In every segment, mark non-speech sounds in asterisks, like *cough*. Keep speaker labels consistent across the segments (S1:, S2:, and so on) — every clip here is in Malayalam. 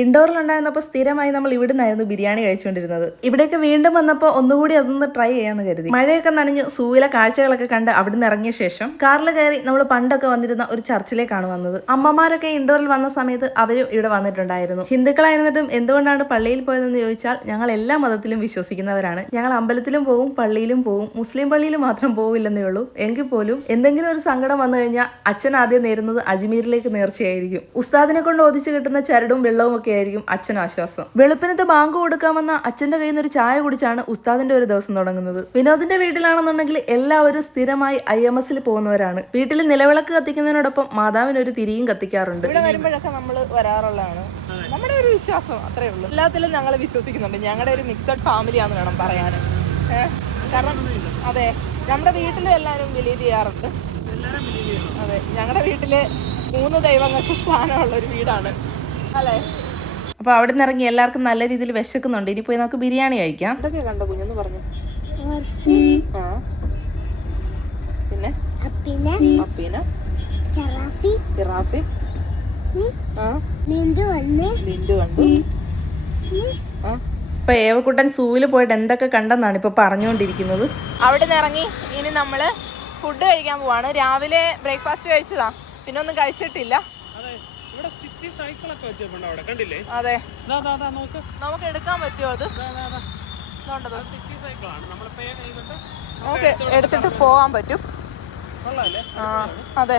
S1: ഇൻഡോറിലുണ്ടായിരുന്നപ്പോൾ സ്ഥിരമായി നമ്മൾ ഇവിടെ നിന്നായിരുന്നു ബിരിയാണി കഴിച്ചുകൊണ്ടിരുന്നത് ഇവിടേക്ക് വീണ്ടും വന്നപ്പോൾ ഒന്നുകൂടി അതൊന്ന് ട്രൈ ചെയ്യാന്ന് കരുതി. മഴയൊക്കെ നനഞ്ഞ് സൂവിലെ കാഴ്ചകളൊക്കെ കണ്ട് അവിടുന്ന് ഇറങ്ങിയ ശേഷം കാറിൽ കയറി നമ്മൾ പണ്ടൊക്കെ വന്നിരുന്ന ഒരു ചർച്ചിലേക്കാണ് വന്നത്. അമ്മമാരൊക്കെ ഇൻഡോറിൽ വന്ന സമയത്ത് അവരും ഇവിടെ വന്നിട്ടുണ്ടായിരുന്നു. ഹിന്ദുക്കളായിരുന്നിട്ടും എന്തുകൊണ്ടാണ് പള്ളിയിൽ പോയതെന്ന് ചോദിച്ചാൽ ഞങ്ങൾ എല്ലാ മതത്തിലും വിശ്വസിക്കുന്നവരാണ്. ഞങ്ങൾ അമ്പലത്തിലും പോവും പള്ളിയിലും പോവും മുസ്ലിം പള്ളിയിൽ മാത്രം പോവില്ലെന്നേ ഉള്ളൂ. എങ്കിൽ പോലും എന്തെങ്കിലും ഒരു സങ്കടം വന്നു കഴിഞ്ഞാൽ അച്ഛൻ ആദ്യം നേരുന്നത് അജ്മീരിലേക്ക് നേർച്ചയായിരിക്കും. ഉസ്താദിനെ കൊണ്ട് ഒതിച്ചു കിട്ടുന്ന ചരടും വെള്ളവും ഒക്കെ ആയിരിക്കും അച്ഛൻ ആശ്വാസം. വെളുപ്പിനത്തെ ബാങ്ക് കൊടുക്കാൻ വന്ന അച്ഛന്റെ കയ്യിൽ നിന്ന് ഒരു ചായ കുടിച്ചാണ് ഉസ്താദിന്റെ ഒരു ദിവസം തുടങ്ങുന്നത്. വിനോദിന്റെ വീട്ടിലാണെന്നുണ്ടെങ്കിൽ എല്ലാവരും സ്ഥിരമായി ഐ എം എസിൽ പോകുന്നവരാണ്. വീട്ടിൽ നിലവിളക്ക് കത്തിക്കുന്നതിനോടൊപ്പം മാതാവിന് ഒരു തിരിയും കത്തിക്കാറുണ്ട്.
S2: ഇവിടെ വരുമ്പോഴൊക്കെ നമ്മൾ വരാറുള്ളതാണ്. നമ്മുടെ ഒരു വിശ്വാസം അത്രേ ഉള്ളൂ. എല്ലാത്തിലും ഞങ്ങൾ വിശ്വസിക്കുന്നുണ്ട്. ഞങ്ങളുടെ ഒരു മിക്സഡ് ഫാമിലിയാന്ന് വേണം പറയാൻ കാരണം അതെ നമ്മുടെ വീട്ടിലും എല്ലാവരും ബിലീവ് ചെയ്യാറുണ്ട്. അതെ ഞങ്ങളുടെ വീട്ടിൽ മൂന്ന് ദൈവങ്ങൾക്ക് സ്ഥാനമുള്ള ഒരു വീടാണ്. അല്ലേ?
S1: അപ്പൊ അവിടെ നിന്ന് ഇറങ്ങി എല്ലാവർക്കും നല്ല രീതിയിൽ വിശക്കുന്നുണ്ട്. ഇനി പോയി നമുക്ക് ബിരിയാണി കഴിക്കാം.
S2: എന്തൊക്കെ കണ്ടോ കുഞ്ഞെന്ന് പറഞ്ഞു. ആ. പിന്നെ? അപ്പീന ലിൻഡു കണ്ടു.
S1: ഇപ്പൊ ഏവക്കുട്ടൻ സൂവിൽ പോയിട്ട് എന്തൊക്കെ കണ്ടെന്നാണ് ഇപ്പൊ പറഞ്ഞുകൊണ്ടിരിക്കുന്നത്?
S2: അവിടെ നിന്ന് ഇറങ്ങി. ഇനി നമ്മൾ ഫുഡ് കഴിക്കാൻ പോവാണ്. രാവിലെ ബ്രേക്ക്ഫാസ്റ്റ് കഴിച്ചതാ. പിന്നെ ഒന്നും കഴിച്ചിട്ടില്ല.
S3: സിറ്റി സൈക്കിളൊക്കെ വെച്ചിട്ടുണ്ട് അവിടെ കണ്ടില്ലേ?
S2: അതെ. നമുക്ക് എടുക്കാൻ പറ്റുമോ അത്?
S3: സിറ്റി സൈക്കിളാണ് നമ്മൾ പേ ചെയ്തിട്ട്?
S2: ഓക്കെ എടുത്തിട്ട് പോകാൻ പറ്റും. ആ അതെ.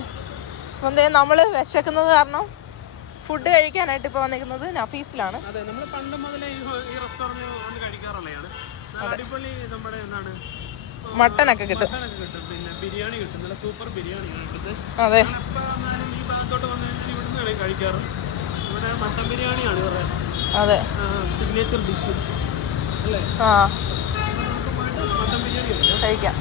S2: അപ്പം എന്തേ നമ്മൾ വിശക്കുന്നത് കാരണം ഫുഡ് കഴിക്കാനായിട്ട് ഇപ്പോൾ വന്നിരിക്കുന്നത് നഫീസിലാണ്.
S3: അതെ നമ്മൾ പണ്ട് മുതലേ ഈ റെസ്റ്റോറന്റ് കഴിക്കാറുള്ളതാണ്. നല്ല അടിപൊളി നമ്മുടെ എന്താണ്?
S2: മട്ടനൊക്കെ കിട്ടും.
S3: കിട്ടും. പിന്നെ ബിരിയാണി കിട്ടും. നല്ല സൂപ്പർ ബിരിയാണി കിട്ടുന്നത്.
S2: അതെ. അതെ.
S3: സിഗ്നേച്ചർ ഡിഷ് അല്ലേ?
S2: ആ.
S3: കഴിക്കാം.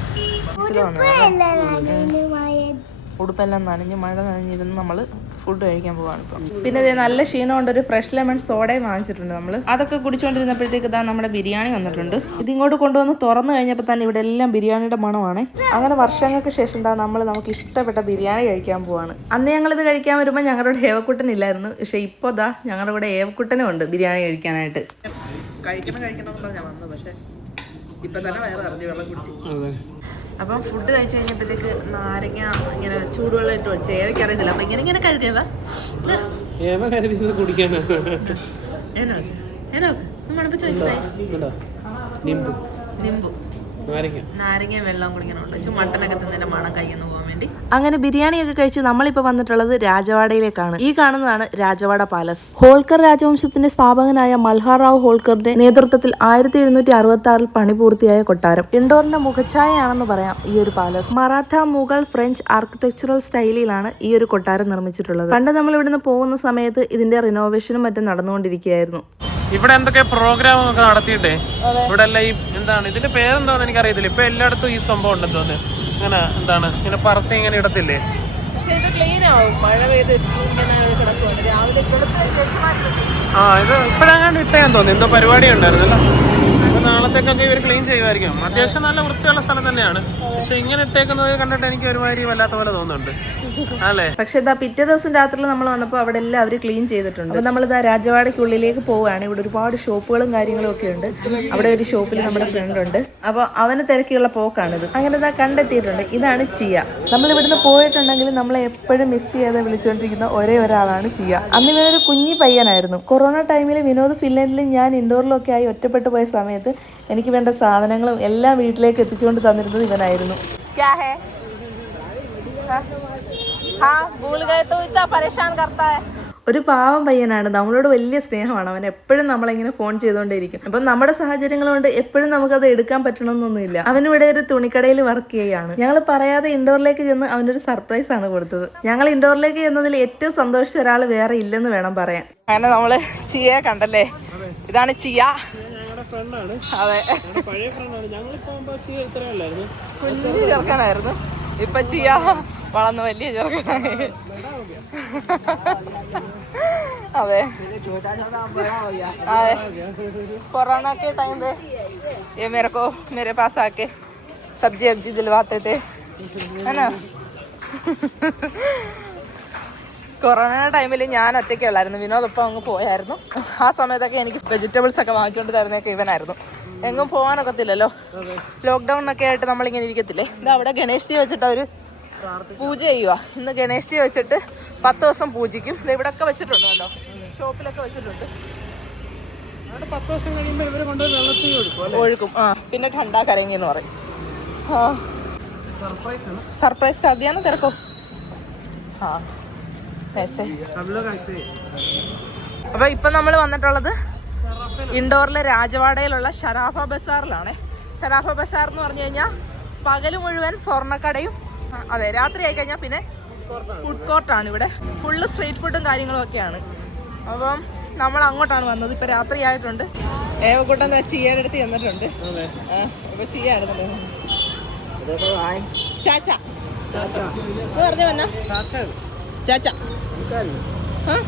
S2: ഉടുപ്പെല്ലാം നനഞ്ഞ് മഴ നനഞ്ഞിരുന്ന് നമ്മൾ ഫുഡ് കഴിക്കാൻ പോവാണ് ഇപ്പം.
S1: പിന്നെ ഇതേ നല്ല ക്ഷീണം കൊണ്ട് ഒരു ഫ്രഷ് ലെമൺ സോഡയും വാങ്ങിച്ചിട്ടുണ്ട് നമ്മൾ അതൊക്കെ കുടിച്ചുകൊണ്ടിരുന്നപ്പോഴത്തേക്ക് ഇതാ നമ്മുടെ ബിരിയാണി വന്നിട്ടുണ്ട്. ഇതിങ്ങോട്ട് കൊണ്ടുവന്ന് തുറന്നു കഴിഞ്ഞപ്പോൾ തന്നെ ഇവിടെ എല്ലാം ബിരിയാണിയുടെ മണമാണ്. അങ്ങനെ വർഷങ്ങൾക്ക് ശേഷം എന്താ നമ്മൾ നമുക്ക് ഇഷ്ടപ്പെട്ട ബിരിയാണി കഴിക്കാൻ പോവാണ്. അന്ന് ഞങ്ങൾ ഇത് കഴിക്കാൻ വരുമ്പോൾ ഞങ്ങളുടെ കൂടെ ഏവക്കുട്ടനില്ലായിരുന്നു പക്ഷെ ഇപ്പോൾ ഇതാ ഞങ്ങളുടെ കൂടെ ഏവക്കുട്ടനും ഉണ്ട് ബിരിയാണി കഴിക്കാനായിട്ട്. കഴിക്കണം കഴിക്കണം എന്ന് പറഞ്ഞാൽ വന്നത്. പക്ഷേ ഇപ്പൊ തന്നെ വയറ് അറിഞ്ഞു വെള്ളം കുടിച്ച്.
S3: അതെ.
S1: അപ്പം ഫുഡ് കഴിച്ച് കഴിഞ്ഞപ്പോഴത്തേക്ക് നാരങ്ങ ഇങ്ങനെ ചൂടുവെള്ളം ഇട്ട് വെച്ച് ഏവയ്ക്ക് അറിയത്തില്ല. അപ്പൊ ഇങ്ങനെ ഇങ്ങനെ മണപ്പ് ചോദിക്കട്ടെ
S3: കേട്ടോ നിമ്പു.
S1: നിമ്പു.
S3: നാരങ്ങ.
S1: നാരങ്ങ വെള്ളം കുടിക്കണമുണ്ട് വെച്ച് മട്ടനൊക്കെ തിന്നതിന്റെ മണം കയ്യെന്ന് പോകാൻ വേണ്ടി. അങ്ങനെ ബിരിയാണിയൊക്കെ കഴിച്ച് നമ്മളിപ്പോൾ വന്നിട്ടുള്ളത് രാജവാഡയിലേക്കാണ്. ഈ കാണുന്നതാണ് രാജവാഡ പാലസ്. ഹോൾക്കർ രാജവംശത്തിന്റെ സ്ഥാപകനായ മൽഹാർ റാവു ഹോൾക്കറിന്റെ നേതൃത്വത്തിൽ ആയിരത്തി എഴുന്നൂറ്റി അറുപത്തി ആറിൽ പണി പൂർത്തിയായ കൊട്ടാരം. ഇൻഡോറിന്റെ മുഖഛായയാണെന്ന് പറയാം ഈ ഒരു palace. Maratha Mughal French architectural സ്റ്റൈലിലാണ് ഈ ഒരു കൊട്ടാരം നിർമ്മിച്ചിട്ടുള്ളത്. പണ്ട് നമ്മൾ ഇവിടുന്ന് പോകുന്ന സമയത്ത് ഇതിന്റെ റിനോവേഷനും മറ്റും നടന്നുകൊണ്ടിരിക്കുകയായിരുന്നു.
S3: ഇവിടെ എന്തൊക്കെ പ്രോഗ്രാം ഒക്കെ നടത്തിയിട്ടേ. ഇവിടെ എല്ലാം ഈ എന്താണ്? ഇതിന്റെ പേരെന്താന്ന് എനിക്കറിയത്തില്ല. ഇപ്പൊ എല്ലായിടത്തും ഈ സംഭവം ഉണ്ടെന്ന് തോന്നുന്നു. ഇങ്ങനെ എന്താണ്? ഇങ്ങനെ പറത്തി ഇങ്ങനെ ഇടത്തില്ലേ? ആ ഇത് ഇപ്പോഴാണ്ട് ഇട്ടാൻ തോന്നുന്നു. എന്തോ പരിപാടി ഉണ്ടായിരുന്നല്ലോ. നാളത്തേക്കൊക്കെ ഇവർ ക്ലീൻ ചെയ്യുമായിരിക്കും. അത്യാവശ്യം നല്ല വൃത്തിയുള്ള സ്ഥലം തന്നെയാണ്. പക്ഷെ ഇങ്ങനെ ഇട്ടേക്കുന്നത് കണ്ടിട്ട് എനിക്ക് ഒരുമാതിരി വല്ലാത്ത പോലെ തോന്നുന്നുണ്ട്. അല്ലേ?
S1: പക്ഷെ ഇതാ പിറ്റേ ദിവസം രാത്രി നമ്മൾ വന്നപ്പോൾ അവിടെ എല്ലാം അവർ ക്ലീൻ ചെയ്തിട്ടുണ്ട്. അപ്പോൾ നമ്മൾ ഇതാ രാജവാടയ്ക്കുള്ളിലേക്ക് പോവുകയാണ്. ഇവിടെ ഒരുപാട് ഷോപ്പുകളും കാര്യങ്ങളും ഒക്കെ ഉണ്ട്. അവിടെ ഒരു ഷോപ്പിൽ നമ്മുടെ ഫ്രണ്ട് ഉണ്ട്. അപ്പോൾ അവന് തിരക്കിയുള്ള പോക്കാണിത്. അങ്ങനെ ഇതാ കണ്ടെത്തിയിട്ടുണ്ട്. ഇതാണ് ചിയ. നമ്മൾ ഇവിടുന്ന് പോയിട്ടുണ്ടെങ്കിൽ നമ്മളെ എപ്പോഴും മിസ് ചെയ്യാതെ വിളിച്ചുകൊണ്ടിരിക്കുന്ന ഒരേ ഒരാളാണ് ചിയ. അന്ന് ഇവനൊരു കുഞ്ഞി പയ്യനായിരുന്നു. കൊറോണ ടൈമിൽ വിനോദ് ഫിൻലൻഡിലും ഞാൻ ഇൻഡോറിലും ഒക്കെ ആയി ഒറ്റപ്പെട്ടു പോയ സമയത്ത് എനിക്ക് വേണ്ട സാധനങ്ങളും എല്ലാം വീട്ടിലേക്ക് എത്തിച്ചുകൊണ്ട് തന്നിരുന്നത് ഇവനായിരുന്നു. ഒരു പാവം പയ്യനാണ്. നമ്മളോട് വലിയ സ്നേഹമാണ്. അവൻ എപ്പോഴും നമ്മളിങ്ങനെ ഫോൺ ചെയ്തുകൊണ്ടേയിരിക്കും. അപ്പൊ നമ്മുടെ സാഹചര്യങ്ങൾ കൊണ്ട് എപ്പോഴും നമുക്കത് എടുക്കാൻ പറ്റണമെന്നൊന്നുമില്ല. അവനിവിടെ ഒരു തുണിക്കടയിൽ വർക്ക് ചെയ്യാണ്. ഞങ്ങൾ പറയാതെ ഇൻഡോറിലേക്ക് ചെന്ന് അവനൊരു സർപ്രൈസ് ആണ് കൊടുത്തത്. ഞങ്ങൾ ഇൻഡോറിലേക്ക് ചെന്നതിൽ ഏറ്റവും സന്തോഷിച്ച ഒരാൾ വേറെ ഇല്ലെന്ന് വേണം പറയാൻ.
S2: അങ്ങനെ നമ്മൾ ചിയ കണ്ടല്ലേ? ഇതാണ് ചിയ.
S3: ഫ്രണ്ടാണ്
S2: അതെ
S3: പഴയ ഫ്രണ്ടാണ് ഞങ്ങൾ പോകുമ്പോൾ ഇത്രയല്ലായിരുന്നു
S2: കുഞ്ഞു ചെറുക്കനായിരുന്നു ഇപ്പൊ ചിയ വളർന്ന് വലിയ ചെറുക്കനായി അതെ अरे कोरोना के टाइम पे ये मेरे को मेरे पास आके सब्जी वब्जी दिलवाते थे है ना കൊറോണ ടൈമിൽ ഞാൻ ഒറ്റയ്ക്ക് ഉള്ളായിരുന്നു. വിനോദൊപ്പം അങ്ങ് പോയായിരുന്നു. ആ സമയത്തൊക്കെ എനിക്ക് വെജിറ്റബിൾസ് ഒക്കെ വാങ്ങിച്ചുകൊണ്ട് തരുന്നൊക്കെ ഇവനായിരുന്നു. എങ്ങും പോകാനൊക്കത്തില്ലല്ലോ ലോക്ക്ഡൗൺ ഒക്കെ ആയിട്ട് നമ്മളിങ്ങനെ ഇരിക്കത്തില്ലേ? ഇതാ അവിടെ ഗണേഷ് ജി വെച്ചിട്ട് അവർ പൂജ ചെയ്യുക ഇന്ന് ഗണേഷ് ജി വെച്ചിട്ട് പത്ത് ദിവസം പൂജിക്കും ഇത് ഇവിടെയൊക്കെ വെച്ചിട്ടുണ്ട് കേട്ടോ ഷോപ്പിലൊക്കെ വെച്ചിട്ടുണ്ട്.
S3: കഴിയുമ്പോൾ
S2: ഒഴുക്കും ആ പിന്നെ ഠണ്ടാ കരങ്ങി എന്ന് പറയും. ആ.
S3: സർപ്രൈസ്
S2: സർപ്രൈസ് തിരക്കും? ആ. അപ്പൊ ഇപ്പൊ നമ്മൾ വന്നിട്ടുള്ളത് ഇൻഡോറിലെ രാജവാഡയിലുള്ള ഷറാഫ ബസാറിലാണ്. ഷറാഫ ബസാർ എന്ന് പറഞ്ഞു കഴിഞ്ഞാൽ പകൽ മുഴുവൻ സ്വർണക്കടയും അതെ രാത്രി ആയി കഴിഞ്ഞാൽ പിന്നെ ഫുഡ് കോർട്ടാണ് ഇവിടെ. ഫുള്ള് സ്ട്രീറ്റ് ഫുഡും കാര്യങ്ങളും ഒക്കെയാണ്. അപ്പം നമ്മൾ അങ്ങോട്ടാണ് വന്നത്. ഇപ്പൊ രാത്രി ആയിട്ടുണ്ട്. ഏവക്കൂട്ടം ചെയ്യാനെടുത്ത് ചെന്നിട്ടുണ്ട്. ഇപ്പൊ ചെയ്യാറുണ്ടല്ലോ ചാച്ച. പറഞ്ഞു വന്ന.
S3: ചാച്ചയാണ്
S2: ചാച്ച हाँ?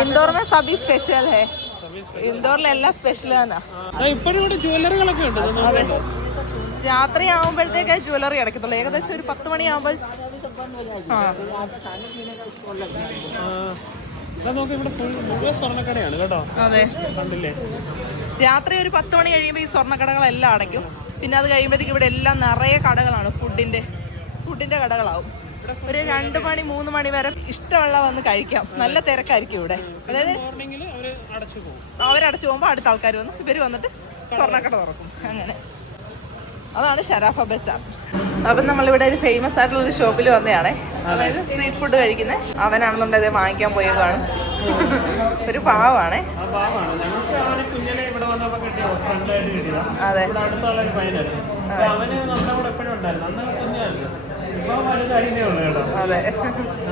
S2: इंदौर में सभी स्पेशल है ഇൻഡോറിലെല്ലാം സ്പെഷ്യൽ ആണ്
S3: ഇപ്പോഴും ഇവിടെ ജ്വല്ലറികളൊക്കെ ഉണ്ട് ഇതൊന്നും
S2: രാത്രി ആവുമ്പോഴത്തേക്ക് ജ്വല്ലറി അടക്കത്തുള്ളൂ ഏകദേശം ഒരു പത്ത് മണിയാവുമ്പോൾ ആ
S3: ആ, ഇതാ നോക്ക് ഇവിടെ ഫുൾ മുഴുവൻ സ്വർണ്ണക്കടയാണ് കേട്ടോ
S2: അതെ
S3: കണ്ടില്ലേ
S2: രാത്രി ഒരു പത്ത് മണി കഴിയുമ്പോൾ ഈ സ്വർണ്ണക്കടകളെല്ലാം അടയ്ക്കും പിന്നെ അത് കഴിയുമ്പോഴത്തേക്ക് ഇവിടെ എല്ലാം നിറയെ കടകളാണ് ഫുഡിന്റെ ഫുഡിന്റെ കടകളാവും. ഒരു രണ്ട് മണി മൂന്ന് മണി വരെ ഇഷ്ടമുള്ള വന്ന് കഴിക്കാം. നല്ല തിരക്കായിരിക്കും ഇവിടെ. അതായത് അവരടച്ചു പോകുമ്പോൾ അടുത്ത ആൾക്കാർ വന്ന് ഇവർ വന്നിട്ട് സ്വർണക്കട തുറക്കും. അങ്ങനെ. അതാണ് ഷരാഫ ബസാർ. അപ്പം നമ്മളിവിടെ ഒരു ഫേമസ് ആയിട്ടുള്ള ഒരു ഷോപ്പിൽ വന്നതാണേ അതായത് സ്ട്രീറ്റ് ഫുഡ് കഴിക്കുന്നത്. അവനാണെന്നുണ്ടെങ്കിൽ വാങ്ങിക്കാൻ പോയേക്കാണ് ഒരു പാവമാണേ അതെ.
S3: അവന് നമ്മുടെ കൂടെ എപ്പോഴും ഉണ്ടായിരുന്നു. അന്ന് കുഞ്ഞായിരുന്നു. ഇപ്പൊ വലുതായിട്ടേ ഉള്ളൂ കേട്ടോ
S2: അതെ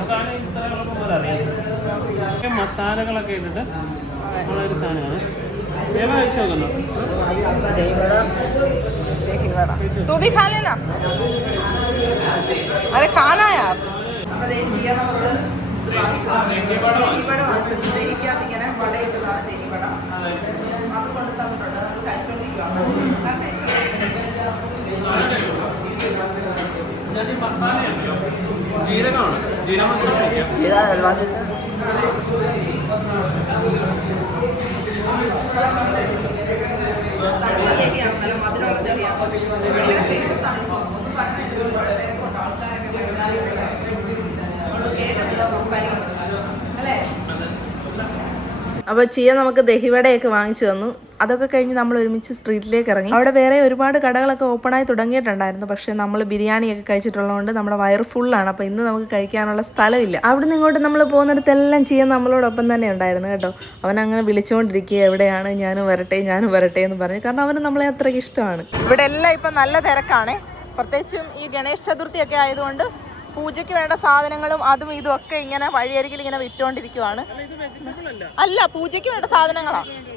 S3: അതാണ് ഇത്ര എളുപ്പം പോലെ അറിയാം മസാലകളൊക്കെ ഇട്ടിട്ട് ഉള്ള ഒരു സാധനമാണ് വേറെ കഴിച്ചു നോക്കുന്നു
S2: तू भी खा लेना अरे खाना यार
S3: ഇതിനകത്ത് ഈ മസാലയുണ്ടല്ലോ ജീരകമാണ്? ജീരക കഴിക്കാം
S1: അപ്പോൾ ചിയ നമുക്ക് ദഹിവടയൊക്കെ വാങ്ങിച്ചു തന്നു. അതൊക്കെ കഴിഞ്ഞ് നമ്മൾ ഒരുമിച്ച് സ്ട്രീറ്റിലേക്ക് ഇറങ്ങി. അവിടെ വേറെ ഒരുപാട് കടകളൊക്കെ ഓപ്പണായി തുടങ്ങിയിട്ടുണ്ടായിരുന്നു. പക്ഷേ നമ്മൾ ബിരിയാണിയൊക്കെ കഴിച്ചിട്ടുള്ളതുകൊണ്ട് നമ്മുടെ വയറ് ഫുള്ളാണ് അപ്പോൾ ഇന്ന് നമുക്ക് കഴിക്കാനുള്ള സ്ഥലമില്ല. അവിടെ ഇങ്ങോട്ട് നമ്മൾ പോകുന്നിടത്തെല്ലാം ചെയ്യാൻ നമ്മളോടൊപ്പം തന്നെ ഉണ്ടായിരുന്നു കേട്ടോ. അവൻ അങ്ങനെ വിളിച്ചുകൊണ്ടിരിക്കുക എവിടെയാണ്? ഞാനും വരട്ടെ ഞാനും വരട്ടെ എന്ന് പറഞ്ഞു. കാരണം അവന് നമ്മളെ അത്രയ്ക്ക് ഇഷ്ടമാണ്.
S2: ഇവിടെ എല്ലാം ഇപ്പം നല്ല തിരക്കാണ്. പ്രത്യേകിച്ചും ഈ ഗണേശ് ചതുർത്ഥി ഒക്കെ ആയതുകൊണ്ട് പൂജയ്ക്ക് വേണ്ട സാധനങ്ങളും അതും ഇതും ഒക്കെ ഇങ്ങനെ വഴിയരികിൽ ഇങ്ങനെ വിറ്റുകൊണ്ടിരിക്കുവാണ് അല്ല പൂജയ്ക്ക് വേണ്ട സാധനങ്ങളാ? ആ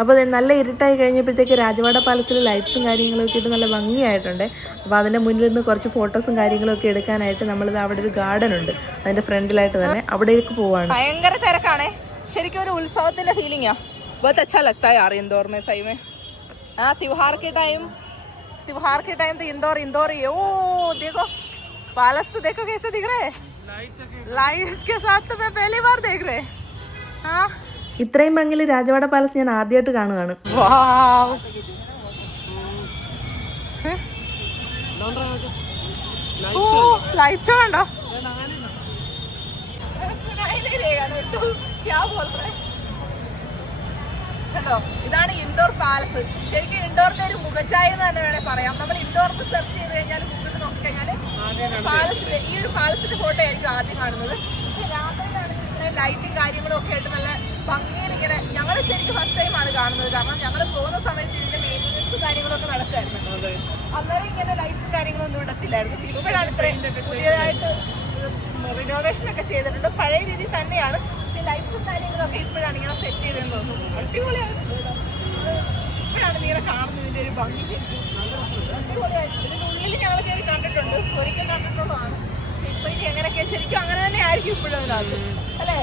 S1: അപ്പോൾ അത് നല്ല ഇരുട്ടായി കഴിഞ്ഞപ്പോഴത്തേക്ക് രാജവാഡ പാലസിൽ ലൈറ്റ്സും കാര്യങ്ങളും ഒക്കെ ഇട്ട് നല്ല ഭംഗിയായിട്ടുണ്ട് അപ്പോൾ അതിൻ്റെ മുന്നിൽ നിന്ന് കുറച്ച് ഫോട്ടോസും കാര്യങ്ങളും ഒക്കെ എടുക്കാനായിട്ട് നമ്മളിത് അവിടെ ഒരു ഗാർഡൻ ഉണ്ട് അതിൻ്റെ ഫ്രണ്ടിലായിട്ട് തന്നെ അവിടേക്ക് പോവാണ്
S2: ഭയങ്കര തിരക്കാണേ ശരിക്കും ഒരു ഉത്സവത്തിന്റെ ഫീലിംഗാ बहुत अच्छा लगता है यार इंदौर में सही में हाँ त्योहार के टाइम त्योहार के टाइम तो इंदौर इंदौर ही है ओ देखो पैलेस तो देखो कैसे दिख रहे हैं लाइट्स के साथ तो मैं पहली बार देख रहे हाँ
S1: ഇത്രയും ഭംഗിയിൽ രാജവാഡ പാലസ് ഞാൻ ആദ്യമായിട്ട് കാണുകയാണ്
S2: കണ്ടോ? ഇതാണ് ഇൻഡോർ പാലസ് ശരിക്കും ഇൻഡോറിന്റെ ഒരു മുഖച്ചായ എന്ന് തന്നെ വേണേ പറയാം. നമ്മൾ ഇൻഡോറിന് സെർച്ച് ചെയ്ത് കഴിഞ്ഞാൽ ഗൂഗിളിൽ നോക്കിക്കഴിഞ്ഞാൽ പാലസിന്റെ ഈ ഒരു പാലസിന്റെ ഫോട്ടോ ആയിരിക്കും ആദ്യം കാണുന്നത്. പക്ഷെ രാത്രിയിലാണ് ലൈറ്റും കാര്യങ്ങളും ഒക്കെ ആയിട്ട് നല്ല ഭംഗിയിൽ ഇങ്ങനെ ഞങ്ങൾ ശരിക്കും ഫസ്റ്റ് ടൈമാണ് ആണ് കാണുന്നത്. കാരണം ഞങ്ങൾ പോകുന്ന സമയത്ത് ഇതിന്റെ മെയിന്റനൻസ് കാര്യങ്ങളൊക്കെ നടക്കായിരുന്നു. അന്നേരം ഇങ്ങനെ ലൈറ്റ് കാര്യങ്ങളൊന്നും ഇടത്തില്ലായിരുന്നു. ഇപ്പോഴാണ് ഇത്രയും പുതിയതായിട്ട് റിനോവേഷൻ ഒക്കെ ചെയ്തിട്ടുണ്ട്. പഴയ രീതി തന്നെയാണ്. പക്ഷെ ലൈറ്റ്സും കാര്യങ്ങളൊക്കെ ഇപ്പോഴാണ് ഇങ്ങനെ സെറ്റ് ചെയ്തതെന്ന് തോന്നുന്നു. അടിപൊളിയായിരുന്നു. ഇപ്പോഴാണ് ഇങ്ങനെ കാണുന്നത് ഇതിന്റെ ഒരു ഭംഗി. അടിപൊളിയായിട്ടുണ്ട് ഇതിന്റെ ഉള്ളിൽ ഞങ്ങൾ കയറി കണ്ടിട്ടുണ്ട്. ഒരിക്കൽ കണ്ടിട്ടുള്ളതാണ്. ഇപ്പോഴേക്ക് എങ്ങനെയൊക്കെ ശരിക്കും അങ്ങനെ തന്നെ ആയിരിക്കും ഇപ്പോഴും അല്ലേ?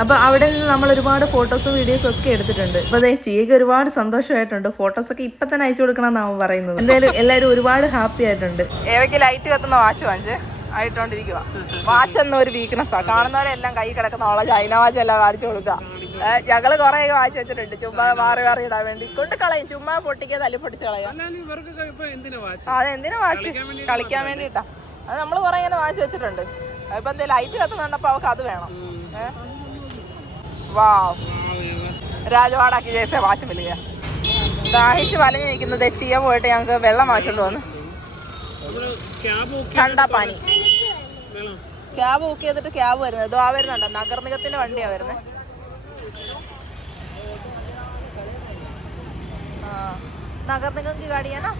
S3: അതെ
S2: Wow.
S1: അപ്പൊ അവിടെ നിന്ന് നമ്മൾ ഒരുപാട് ഫോട്ടോസും വീഡിയോസും ഒക്കെ എടുത്തിട്ടുണ്ട്. അപ്പൊ അതെ ചിയക്ക് ഒരുപാട് സന്തോഷമായിട്ടുണ്ട്. ഫോട്ടോസ് ഒക്കെ ഇപ്പൊ തന്നെ അയച്ചു കൊടുക്കണം എന്നാണ് അവൻ പറയുന്നത്. എന്തായാലും എല്ലാവരും ഒരുപാട് ഹാപ്പി ആയിട്ടുണ്ട്.
S2: ഏവയ്ക്ക് ലൈറ്റ് കത്തുന്ന വാച്ച് വാങ്ങിച്ച്? ആയിട്ടോണ്ടിരിക്കുക വാച്ച് എന്ന ഒരു വീക്ക്നെസ് ആ. കാണുന്നവരെല്ലാം കൈ കിടക്കുന്ന ഓളെ ചൈന വാച്ച് എല്ലാം കാണിച്ചു കൊടുക്കുക. ഞങ്ങൾ കൊറേ വാച്ച് വെച്ചിട്ടുണ്ട്. ചുമ്മാ മാറി മാറി ഇടാൻ വേണ്ടി. കൊണ്ട് കളയും. ചുമ്മാ പൊട്ടിക്കുക തല്ലി പൊട്ടിച്ച് കളയാം.
S3: അതെ എന്തിനാ വാച്ച്
S2: അതെന്തിനാ വാച്ച് കളിക്കാൻ വേണ്ടിട്ടാ അത് നമ്മൾ കൊറേ ഇങ്ങനെ വാച്ച് വെച്ചിട്ടുണ്ട്. ഇപ്പൊ എന്തേ ലൈറ്റ് കത്തുന്നുണ്ടപ്പോ അവക്ക് അത് വേണം. ഏ? രാജവാടാക്കി ജയിച്ച വാശം വിളിക്കുക ദാഹിച്ച് വലഞ്ഞു നിൽക്കുന്നത് ചീയ പോയിട്ട് ഞങ്ങൾക്ക് വെള്ളം വാശുണ്ട് വന്നു. കണ്ട പാനി. ക്യാബ് ബുക്ക് ചെയ്തിട്ട് ക്യാബ് വരുന്നത്. ഇതോ ആ വരുന്നുണ്ടോ? നഗർ നിഗത്തിന്റെ വണ്ടിയാ വരുന്നത് നഗർ നിഗം ഗാഡിയാണോ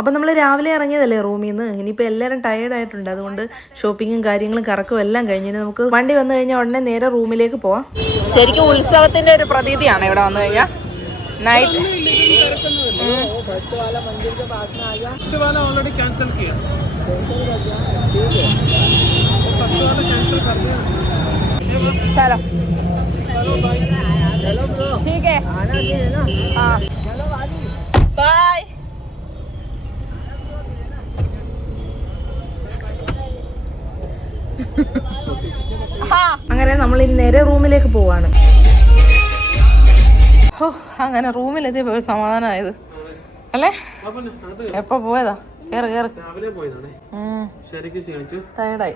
S1: അപ്പൊ നമ്മൾ രാവിലെ ഇറങ്ങിയതല്ലേ റൂമിൽ നിന്ന് ഇനിയിപ്പോൾ എല്ലാവരും ടയേർഡ് ആയിട്ടുണ്ട് അതുകൊണ്ട് ഷോപ്പിങ്ങും കാര്യങ്ങളും കറക്കും എല്ലാം കഴിഞ്ഞ് ഇനി നമുക്ക് വണ്ടി വന്നു കഴിഞ്ഞാൽ ഉടനെ നേരെ റൂമിലേക്ക് പോവാം
S2: ശരിക്കും ഉത്സവത്തിന്റെ ഒരു പ്രതീതിയാണ് ഇവിടെ വന്നു കഴിഞ്ഞാൽ നൈറ്റ്
S3: ഫസ്റ്റ് वाला ऑलरेडी कैंसिल किया फर्स्ट वाला कैंसिल कर दिया
S2: चलो ठीक है हाँ बाय
S1: അങ്ങനെ നമ്മൾ ഇനി നേരെ റൂമിലേക്ക് പോവാണ്.
S2: ഓ അങ്ങനെ റൂമിലെത്തിയപ്പോ സമാധാനമായത്. അല്ലേ? എപ്പൊ പോയതാ? കേറ് കേറ്. ടയർഡായി.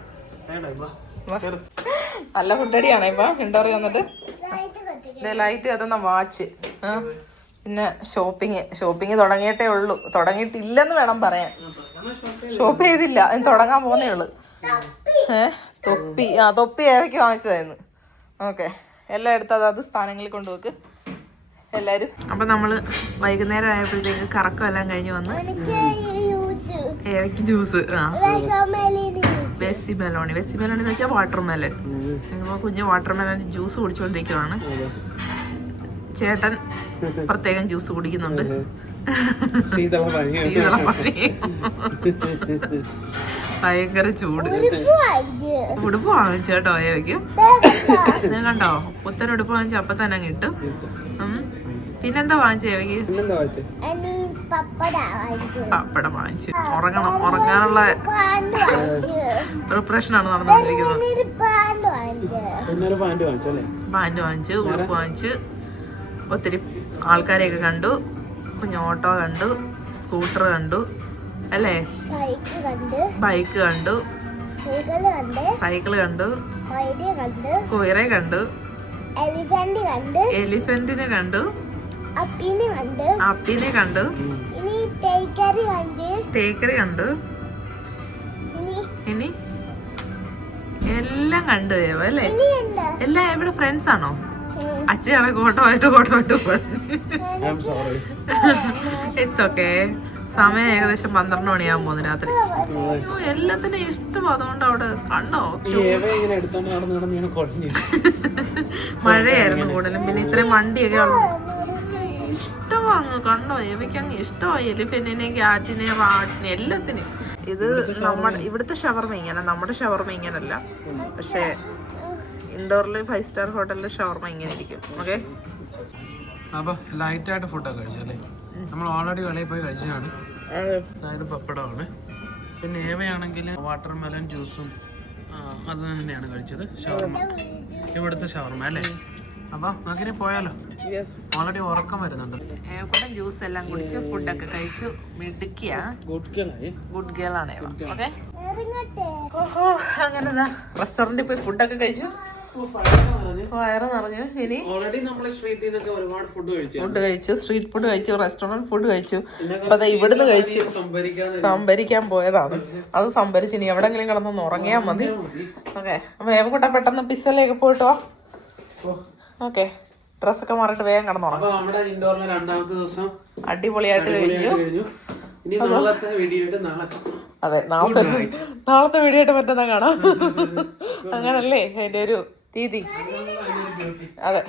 S2: നല്ല ഫുഡടിയാണ് ഇപ്പൊ ഇൻഡോറി വന്നിട്ട് ലൈറ്റ് കത്തുന്ന വാച്ച് പിന്നെ ഷോപ്പിങ് ഷോപ്പിംഗ് തുടങ്ങിയിട്ടേ ഉള്ളൂ. തുടങ്ങിയിട്ടില്ലെന്ന് വേണം പറയാൻ. ഷോപ്പ് ചെയ്തില്ല. തുടങ്ങാൻ പോകുന്നേ ഉള്ളു. ഏ? തൊപ്പി ആ തൊപ്പി ഏതൊക്കെ വാങ്ങിച്ചതായിരുന്നു? ഓക്കെ. എല്ലാം എടുത്ത് അത് സ്ഥാനങ്ങളിൽ കൊണ്ടുവെക്ക് എല്ലാരും.
S1: അപ്പൊ നമ്മൾ വൈകുന്നേരം ആയപ്പോഴത്തേക്ക് കറക്കം എല്ലാം കഴിഞ്ഞ് വന്ന്
S4: ഏതൊക്കെ
S1: ഏവയ്ക്ക് ജ്യൂസ് ആ. വെസ്സി മെലോണി വെസ്സി മെലോണി എന്ന് വെച്ചാൽ വാട്ടർ മെലൺ ഇപ്പൊ കുഞ്ഞ് വാട്ടർ മെലൺ ജ്യൂസ് കുടിച്ചുകൊണ്ടിരിക്കുവാണ് ചേട്ടൻ പ്രത്യേകം ജ്യൂസ് കുടിക്കുന്നുണ്ട്.
S3: ശീതള പനി. *laughs*
S1: ഭയങ്കര ചൂട്. ഉടുപ്പ് വാങ്ങിച്ചു. കേട്ടോ ഏവയ്ക്ക് ഞാൻ കണ്ടോ പുത്തൻ ഉടുപ്പ് വാങ്ങിച്ച അപ്പൊ തന്നെ അങ്ങ് ഇട്ടു. പിന്നെന്താ വാങ്ങിച്ചു ഏവയ്ക്ക്?
S4: പപ്പട
S1: വാങ്ങിച്ചു. ഉറങ്ങണം ഉറങ്ങാനുള്ള ആണ് നടന്നുകൊണ്ടിരിക്കുന്നത്.
S3: പാന്റ് വാങ്ങിച്ച്
S1: ഉടുപ്പ് വാങ്ങിച്ചു. ഒത്തിരി ആൾക്കാരെയൊക്കെ കണ്ടു. കുഞ്ഞോട്ടോ കണ്ടു സ്കൂട്ടർ കണ്ടു. അല്ലേ?
S4: ബൈക്ക് കണ്ട്.
S1: സൈക്കിൾ കണ്ടു.
S4: കുയറെ കണ്ടു. എലിഫന്റ് കണ്ടു.
S1: എലിഫന്റിനെ കണ്ടു.
S4: അപ്പിനെ കണ്ടു.
S1: അപ്പിനെ കണ്ടു.
S4: ഇനി തേക്കറി കണ്ട്.
S1: തേക്കറി കണ്ടു.
S4: ഇനി
S1: ഇനി എല്ലാം കണ്ടു അല്ലേ? എല്ലാം എവിടെ ഫ്രണ്ട്സ് ആണോ? അച്ഛനാണ് കോട്ടമായിട്ട് കോട്ടമായിട്ട് ഇറ്റ്സ് ഓക്കെ സമയം ഏകദേശം പന്ത്രണ്ട് മണിയാകും പോകുന്നു രാത്രി. എല്ലാത്തിനും ഇഷ്ടം അതുകൊണ്ട് അവിടെ കണ്ടോ? മഴയായിരുന്നു കൂടുതലും. പിന്നെ ഇത്രയും വണ്ടിയൊക്കെ ഇഷ്ടമാ അങ്ങ് കണ്ടോ? എവയ്ക്ക് അങ്ങ് ഇഷ്ടമായി എലിഫന്റിനെയും ക്യാറ്റിനെ വാട്ടിനെ എല്ലാത്തിനും ഇത് നമ്മുടെ ഇവിടുത്തെ ഷവർമ ഇങ്ങനെ നമ്മുടെ ഷവർമ ഇങ്ങനല്ല. പക്ഷേ ഇൻഡോറിൽ ഫൈവ് സ്റ്റാർ ഹോട്ടലിലെ ഷവർമ ഇങ്ങനെ ഇരിക്കും. ഓക്കെ?
S3: അപ്പൊ ലൈറ്റ് ആയിട്ട് ഫുഡൊക്കെ കഴിച്ചു അല്ലേ നമ്മൾ ഓൾറെഡി വെളിയിൽ പോയി കഴിച്ചതാണ്. അതായത് പപ്പടമാണ്. പിന്നെ ഏവയാണെങ്കിൽ വാട്ടർ മെലൺ ജ്യൂസും അത് തന്നെയാണ് കഴിച്ചത്. ഷവർമ. ഇവിടുത്തെ ഷവർമ അല്ലേ? അപ്പൊ നമുക്കിനി പോയാലോ? ഓൾറെഡി ഉറക്കം വരുന്നുണ്ട്.
S1: ഏവക്കൂടെ ജ്യൂസ് എല്ലാം കുടിച്ച് ഫുഡൊക്കെ കഴിച്ചു മിടുക്കിയാ.
S3: ഗുഡ്
S1: ഗേൾ ആണ് ഏവ. ഓക്കെ അങ്ങനെ റെസ്റ്റോറന്റിൽ പോയി ഫുഡൊക്കെ കഴിച്ചു. വയറ് നിറഞ്ഞു. ഇനി
S3: ഓൾറെഡി നമ്മൾ സ്ട്രീറ്റിൽ നിന്നൊക്കെ ഒരുപാട് ഫുഡ് കഴിച്ചു.
S1: ഫുഡ് കഴിച്ചു. സ്ട്രീറ്റ് ഫുഡ് കഴിച്ചു റെസ്റ്റോറന്റ് ഫുഡ് കഴിച്ചു. അപ്പൊ അത് ഇവിടുന്ന് കഴിച്ചു.
S3: സംഭരിക്കാൻ
S1: പോയതാണ്. അത് സംഭരിച്ച് ഇനി എവിടെങ്കിലും കിടന്നൊന്ന് ഉറങ്ങിയാൽ മതി. ഓക്കെ. അപ്പൊ ഏവക്കൂട്ട പെട്ടെന്ന് പിസ്സലേക്ക് പോയിട്ടോ. ഓക്കെ. ഡ്രസ്സൊക്കെ മാറിയിട്ട് വേഗം കിടന്നുറങ്ങും
S3: അപ്പൊ നമ്മുടെ ഇൻഡോറിലെ രണ്ടാമത്തെ ദിവസം
S1: അടിപൊളിയായിട്ട് കഴിഞ്ഞു.
S3: ഇനി നാളത്തെ വീഡിയോ ആയിട്ട് നാളെ
S1: അതെ നാളത്തെ നാളത്തെ വീഡിയോ ആയിട്ട് പറ്റുന്ന കാണാം. *laughs* അങ്ങനല്ലേ? അതിന്റെ ഒരു രീതി അതെ.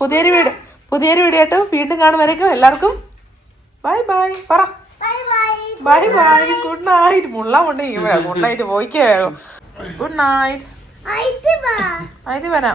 S1: പുതിയൊരു വീട്. പുതിയൊരു വീഡിയോ ആയിട്ട് വീണ്ടും കാണുമ്പോഴേക്കും എല്ലാവർക്കും. ബൈ ബൈ പറ.
S4: ബൈ ബൈ
S1: ഗുഡ് നൈറ്റ് മുള്ള കൊണ്ട് ഗുഡ് നൈറ്റ് പോയിക്കോ ഗുഡ് നൈറ്റ്
S4: ആയത് വരാം.